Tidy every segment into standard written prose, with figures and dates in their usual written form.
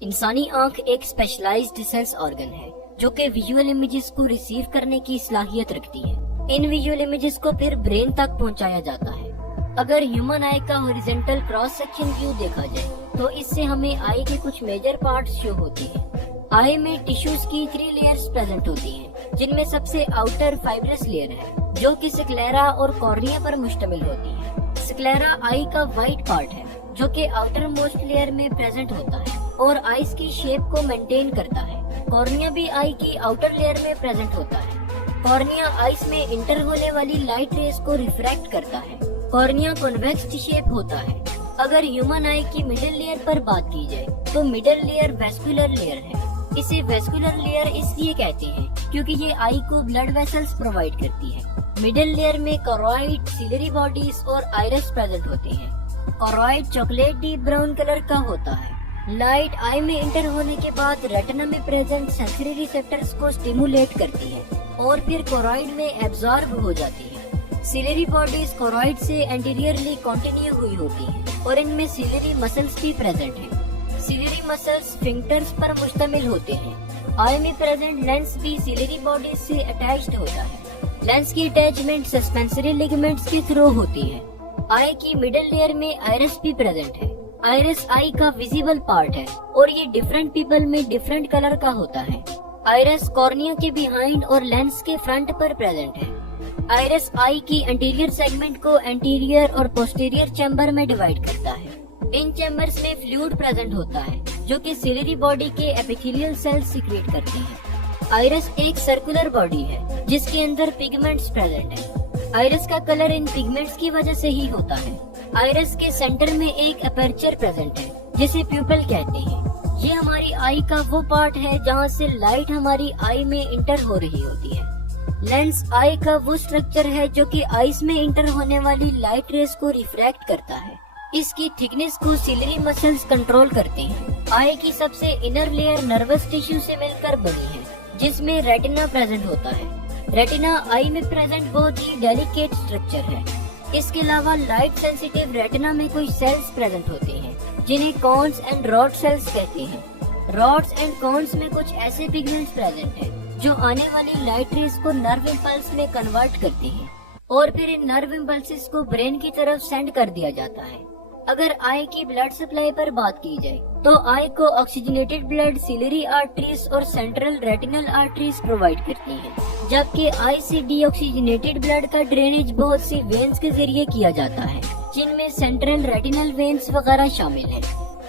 इंसानी आंख एक स्पेशलाइज्ड सेंस ऑर्गन है जो कि विजुअल इमेजेस को रिसीव करने की सलाहियत रखती है। इन विजुअल इमेजेस को फिर ब्रेन तक पहुंचाया जाता है। अगर ह्यूमन आई का हॉरिजॉन्टल क्रॉस सेक्शन व्यू देखा जाए तो इससे हमें आई के कुछ मेजर पार्ट्स शो होते हैं। आई में टिश्यूज की 3 लेयर्स प्रेजेंट होती हैं, जिनमें सबसे आउटर फाइब्रस लेयर है जो कि स्क्लेरा और कॉर्निया पर मुश्तमिल होती है। स्क्लेरा आई का व्हाइट पार्ट है जो कि आउटर मोस्ट लेयर में प्रेजेंट होता है और आईज की शेप को मेंटेन करता है। कॉर्निया भी आई की आउटर लेयर में प्रेजेंट होता है। कॉर्निया आईज में इंटर होने वाली लाइट रेस को रिफ्रैक्ट करता है। कॉर्निया कॉन्वेक्स शेप होता है। अगर ह्यूमन आई की मिडिल लेयर पर बात की जाए तो मिडिल लेयर वेस्कुलर लेयर है। इसे वेस्कुलर लेयर इसलिए कहते हैं क्योंकि ये आई को ब्लड वेसल्स प्रोवाइड करती है। मिडिल लेयर में कोरॉइड, सिलरी बॉडीज और आइरिस प्रेजेंट होते हैं। Choroid chocolate deep brown colour का होता है। लाइट आई में इंटर होने के बाद रेटिना में प्रेजेंट सेंसरी रिसेप्टर्स को स्टिमुलेट करती है और फिर कोरॉइड में एब्जॉर्ब हो जाती है। सिलरी बॉडीज कोरॉइड से एंटीरियरली कंटिन्यू हुई होती हैं और इनमें सिलरी मसल्स भी प्रेजेंट हैं। सिलरी मसल्स स्फिंक्टर्स पर मुश्तमिल होते हैं। आई में प्रेजेंट लेंस भी सिलरी बॉडीज से अटैच्ड होता है। लेंस की अटैचमेंट सस्पेंसरी लिगामेंट्स के थ्रू होती है। आई की मिडिल लेयर में आइरिस भी प्रेजेंट है। आइरिस आई का विजिबल पार्ट है और ये डिफरेंट पीपल में डिफरेंट कलर का होता है। आइरिस कॉर्निया के बिहाइंड और लेंस के फ्रंट पर प्रेजेंट है। आइरिस आई की एंटीरियर सेगमेंट को एंटीरियर और पोस्टीरियर चैम्बर में डिवाइड करता है। इन चैम्बर्स में फ्लूइड प्रेजेंट होता है जो कि सिलरी बॉडी के एपिथेलियल सेल्स सीक्रेट करते हैं। आइरिस एक सर्कुलर बॉडी है जिसके अंदर पिगमेंट्स प्रेजेंट है। आइरिस का कलर इन पिगमेंट्स की वजह से ही होता है। आइरिस के सेंटर में एक अपर्चर प्रेजेंट है जिसे प्यूपल कहते हैं। ये हमारी आई का वो पार्ट है जहाँ से लाइट हमारी आई में इंटर हो रही होती है। लेंस आई का वो स्ट्रक्चर है जो कि आईज में इंटर होने वाली लाइट रेस को रिफ्रैक्ट करता है। इसकी थिकनेस को सिलरी मसल्स कंट्रोल करते हैं। आई की सबसे इनर लेयर नर्वस टिश्यू से मिलकर बनी है जिसमें रेटिना प्रेजेंट होता है। रेटिना आई में प्रेजेंट बहुत ही डेलिकेट स्ट्रक्चर है। इसके अलावा लाइट सेंसिटिव रेटिना में कुछ सेल्स प्रेजेंट होते हैं जिन्हें कॉन्स एंड रॉड सेल्स कहते हैं। रॉड्स एंड कॉन्स में कुछ ऐसे पिगमेंट्स प्रेजेंट हैं जो आने वाली लाइट रेस को नर्व इम्पल्स में कन्वर्ट करते हैं और फिर इन नर्व इम्पल्सेस को ब्रेन की तरफ सेंड कर दिया जाता है। अगर आई की ब्लड सप्लाई पर बात की जाए तो आई को ऑक्सीजनेटेड ब्लड सिलरी आर्टरीज और सेंट्रल रेटिनल आर्टरीज प्रोवाइड करती है, जबकि आई से डीऑक्सीजनेटेड ब्लड का ड्रेनेज बहुत सी वेन्स के जरिए किया जाता है जिनमें सेंट्रल रेटिनल वेन्स वगैरह शामिल है।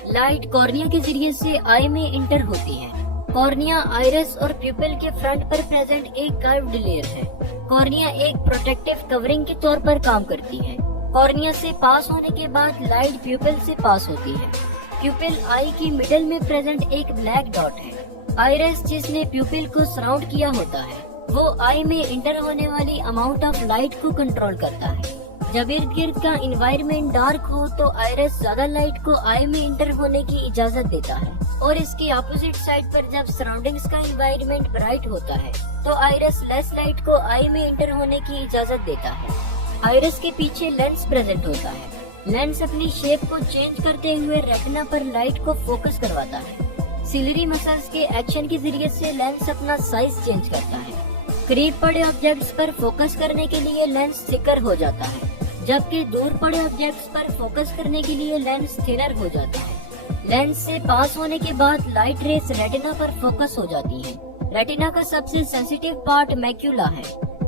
लाइट कॉर्निया के जरिए से आई में इंटर होती है। कॉर्निया आइरिस और प्यूपिल के फ्रंट पर प्रेजेंट एक कर्व्ड लेयर है। कॉर्निया एक प्रोटेक्टिव कवरिंग के तौर पर काम करती है। कॉर्निया से पास होने के बाद लाइट प्यूपिल से पास होती है। प्यूपिल आई की मिडल में प्रेजेंट एक ब्लैक डॉट है। आइरिस जिसने प्यूपिल को सराउंड किया होता है वो आई में इंटर होने वाली अमाउंट ऑफ लाइट को कंट्रोल करता है। जब इर्द गिर्द का इन्वायरमेंट डार्क हो तो आइरिस ज्यादा लाइट को आई में इंटर होने की इजाजत देता है और इसके अपोजिट साइड पर जब सराउंडिंग्स का इन्वायरमेंट ब्राइट होता है तो आइरिस लेस लाइट को आई में इंटर होने की इजाजत देता है। आइरिस के पीछे लेंस प्रेजेंट होता है। लेंस अपनी शेप को चेंज करते हुए रेटिना पर लाइट को फोकस करवाता है। सिलरी मसल्स के एक्शन के जरिए से लेंस अपना साइज चेंज करता है। करीब पड़े ऑब्जेक्ट्स पर फोकस करने के लिए लेंस थिकर हो जाता है, जबकि दूर पड़े ऑब्जेक्ट्स पर फोकस करने के लिए लेंस थिनर हो जाता है। लेंस से पास होने के बाद लाइट रेस रेटिना पर फोकस हो जाती है। रेटिना का सबसे सेंसिटिव पार्ट मैक्यूला है।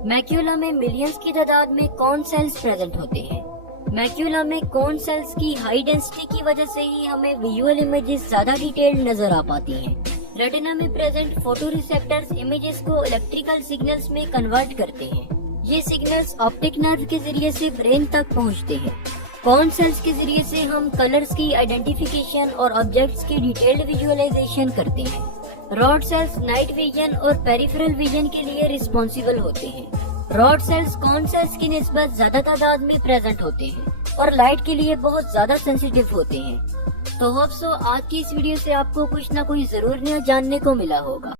मैक्यूला में मिलियंस की तादाद में कॉन सेल्स प्रेजेंट होते हैं। मैक्यूला में कॉन सेल्स की हाई डेंसिटी की वजह से ही हमें विजुअल इमेजेस ज्यादा डिटेल्ड नजर आ पाती हैं। रेटिना में प्रेजेंट फोटो रिसेप्टर्स इमेजेस को इलेक्ट्रिकल सिग्नल्स में कन्वर्ट करते हैं। ये सिग्नल्स ऑप्टिक नर्व के जरिए से ब्रेन तक पहुंचते हैं। कॉन सेल्स के जरिए से हम कलर्स की आइडेंटिफिकेशन और ऑब्जेक्ट्स की डिटेल्ड विजुअलाइजेशन करते हैं। रॉड सेल्स नाइट विजन और पेरिफेरल विजन के लिए रिस्पॉन्सिबल होते हैं। रॉड सेल्स कॉन सेल्स की निस्बत ज्यादा तादाद में प्रेजेंट होते हैं और लाइट के लिए बहुत ज्यादा सेंसिटिव होते हैं। तो होप सो आज की इस वीडियो से आपको कुछ न कुछ जरूर नया जानने को मिला होगा।